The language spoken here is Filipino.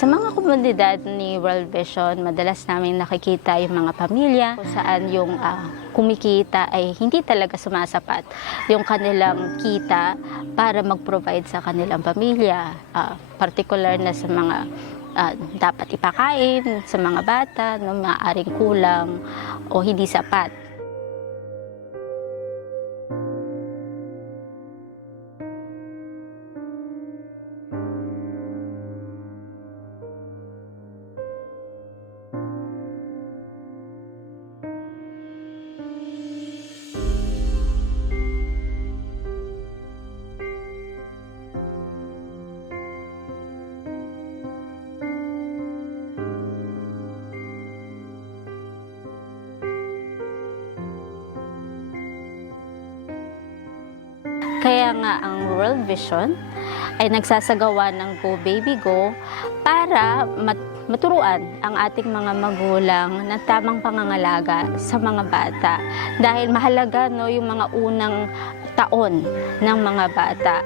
Sa mga komunidad ni World Vision, madalas namin nakikita yung mga pamilya kung saan yung kumikita ay hindi talaga sumasapat yung kanilang kita para mag-provide sa kanilang pamilya, particular na sa mga dapat ipakain sa mga bata, no, maaaring kulang o hindi sapat. Kaya nga ang World Vision ay nagsasagawa ng Go Baby Go para maturuan ang ating mga magulang na tamang pangangalaga sa mga bata. Dahil mahalaga, no, yung mga unang taon ng mga bata.